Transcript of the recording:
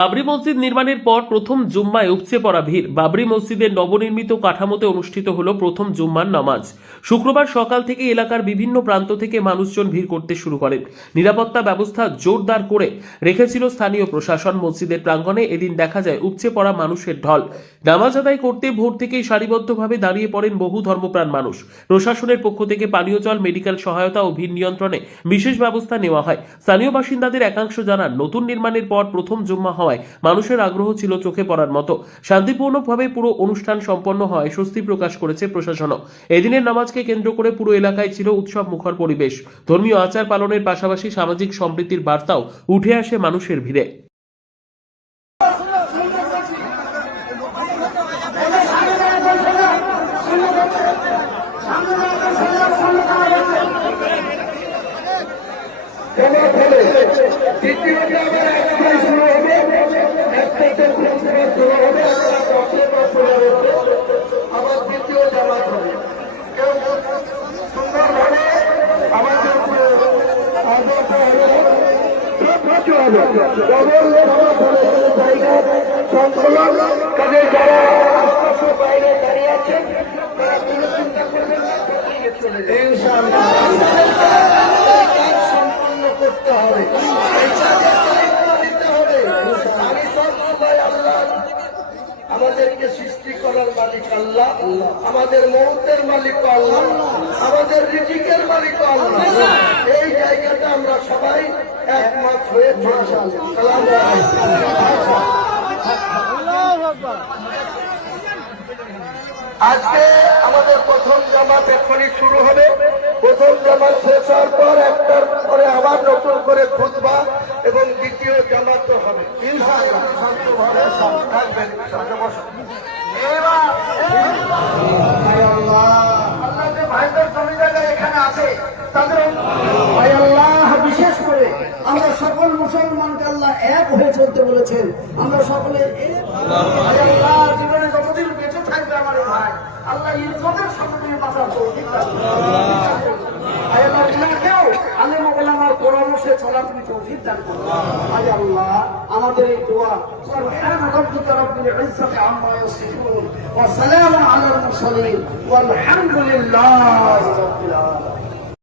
বাবরি মসজিদ নির্মাণের পর প্রথম জুম্মায় উপচে পড়া ভিড়। বাবরি মসজিদের নবনির্মিত কাঠামোতে অনুষ্ঠিত হলো প্রথম জুম্মার নামাজ। শুক্রবার সকাল থেকে এলাকার বিভিন্ন প্রান্ত থেকে মানুষজন ভিড় করতে শুরু করেন। নিরাপত্তা ব্যবস্থা জোরদার করে রেখেছিল স্থানীয় প্রশাসন। মসজিদের প্রাঙ্গণে এদিন দেখা যায় উপচে পড়া মানুষের ঢল। নামাজ আদায় করতে ভোর থেকেই সারিবদ্ধভাবে দাঁড়িয়ে পড়েন বহু ধর্মপ্রাণ মানুষ। প্রশাসনের পক্ষ থেকে পানীয় জল, মেডিকেল সহায়তা ও ভিড় নিয়ন্ত্রণে বিশেষ ব্যবস্থা নেওয়া হয়। স্থানীয় বাসিন্দাদের একাংশ জানান, নতুন নির্মাণের পর প্রথম জুম্মা হওয়ায় মানুষের আগ্রহ ছিল চোখে পড়ার মতো। শান্তিপূর্ণভাবে পুরো অনুষ্ঠান সম্পন্ন হয় স্বস্তি প্রকাশ করেছে প্রশাসনও। এদিনের নামাজকে কেন্দ্র করে পুরো এলাকায় ছিল উৎসব মুখর পরিবেশ। ধর্মীয় আচার পালনের পাশাপাশি সামাজিক সম্প্রীতির বার্তাও উঠে আসে মানুষের ভিড়ে। সম্পন্ন করতে হবে। আমাদেরকে সৃষ্টি করার মালিক আল্লাহ, আমাদের মৌতের মালিক আল্লাহ, আমাদের রিজিকের মালিক আল্লাহ। এই জায়গাটা আমরা সবাই একমত হয়ে আজকে আমাদের প্রথম জামাত এখনই শুরু হবে। প্রথম জামাত শেষ হওয়ার পর একটার পরে আবার নতুন করে খুতবা এবং দ্বিতীয় জামাত হবে। ইনশাআল্লাহ শান্তভাবে সব থাকবেন। আল্লাহ যে ভাইদের জমিদার এখানে আছে তাদের আল্লাহ বিশেষ করে আমরা সকল মুসলমানকে আল্লাহ এক হয়ে চলতে বলেছেন। আমরা সকলে আল্লাহ জীবনে যতদিন বেঁচে থাকবে আমার ভাই আল্লাহ ইজ্জতের সাথে বাঁচার তৌফিক দান আল্লাহ পরামর্শে চলা তুমি তৌফিক দান করো। আল্লাহ আমাদের এই দোয়া সুবহান রাব্বিকা রাব্বিল ইজ্জাতি আম্মা ইয়াসিফুন ওয়া সালামুন আলাল মুরসালিন ওয়াল হামদুলিল্লাহি রাব্বিল আলামিন।